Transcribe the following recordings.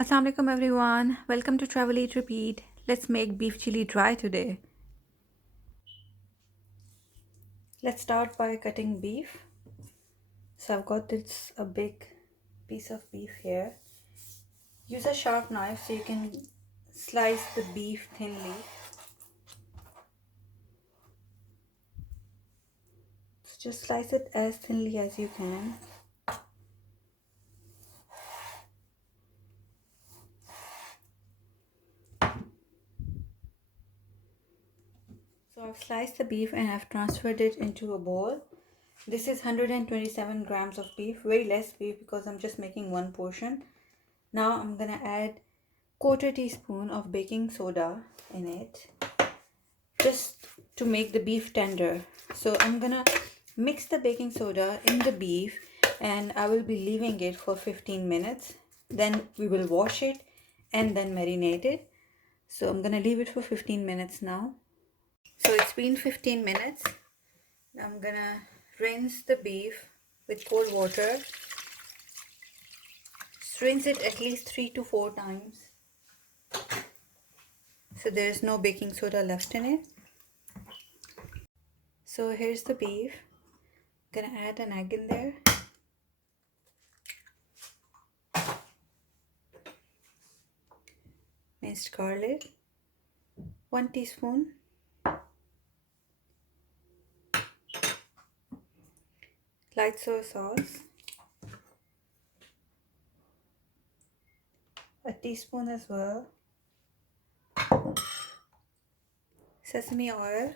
Assalamu alaikum everyone. Welcome to Travel Eat Repeat. Let's make beef chili dry today. Let's start by cutting beef. So I've got this a big piece of beef here. Use a sharp knife so you can slice the beef thinly. So just slice it as thinly as you can. So I've sliced the beef and I've transferred it into a bowl. This is 127 grams of beef, very less beef because I'm just making one portion. Now I'm gonna add quarter teaspoon of baking soda in it just to make the beef tender. So I'm gonna mix the baking soda in the beef and I will be leaving it for 15 minutes. Then we will wash it and then marinate it. So I'm gonna leave it for 15 minutes now. So it's been 15 minutes. Now I'm gonna rinse the beef with cold water. Just rinse it at least 3 to 4 times so there is no baking soda left in it. So here's the beef. Gonna add an egg in there. Minced garlic. 1 teaspoon. Light soy sauce. A teaspoon as well. Sesame oil.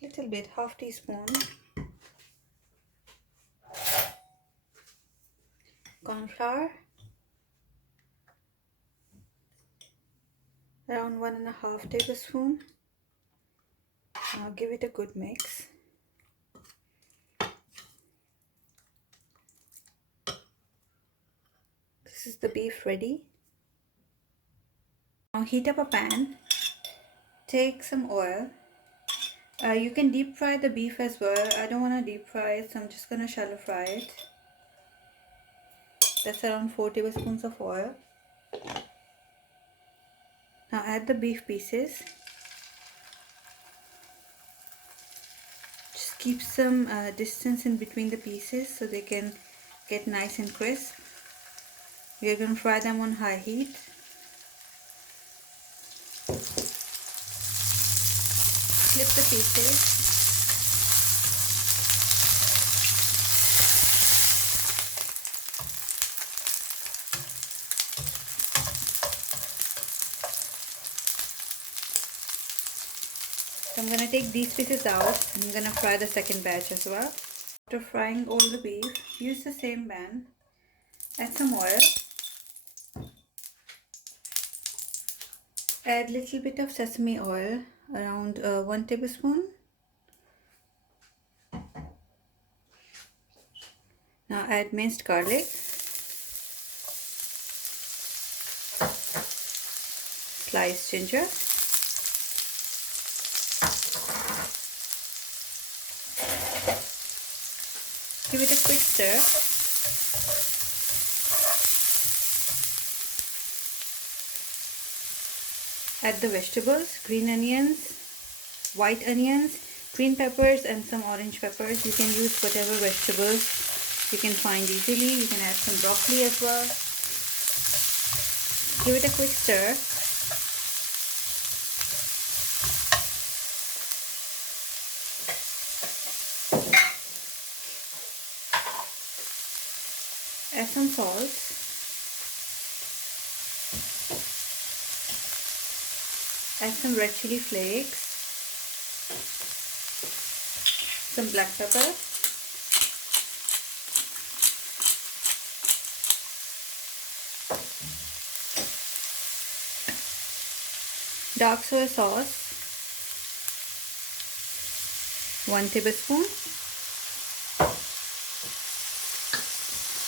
Little bit, half teaspoon. Cornflour. Around 1.5 tablespoon. Now give it a good mix. This is the beef ready. Now heat up a pan. Take some oil. You can deep fry the beef as well. I don't want to deep fry it, so I'm just gonna shallow fry it. That's around 4 tablespoons of oil. Now add the beef pieces. Just keep some distance in between the pieces so they can get nice and crisp. We are going to fry them on high heat. Flip the pieces. So I'm going to take these pieces out. I'm going to fry the second batch as well. After frying all the beef, use the same pan. Add some oil. Add little bit of sesame oil, around 1 tablespoon. Now add minced garlic. Sliced ginger. Give it a quick stir. Add the vegetables, green onions, white onions, green peppers and some orange peppers. You can use whatever vegetables you can find easily. You can add some broccoli as well. Give it a quick stir. Add some salt. Add some red chili flakes. Some black pepper. Dark soy sauce. 1 tablespoon.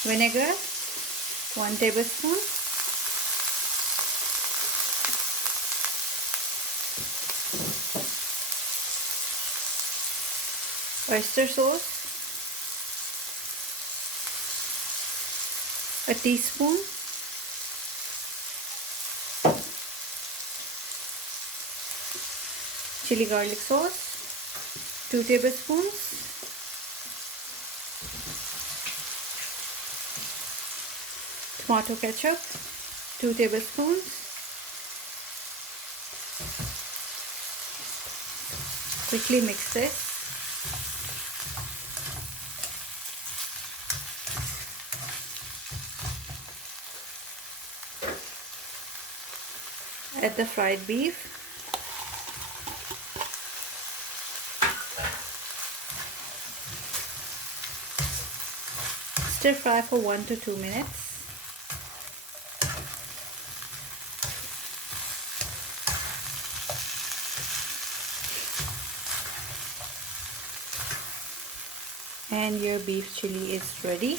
Vinegar. 1 tablespoon. Oyster sauce. a teaspoon chili garlic sauce, 2 tablespoons tomato ketchup, 2 tablespoons, quickly mix this. Add the fried beef. Stir fry for 1 to 2 minutes. And your beef chili is ready.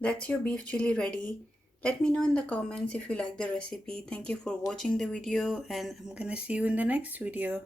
That's your beef chili ready. Let me know in the comments if you like the recipe. Thank you for watching the video, and I'm gonna see you in the next video.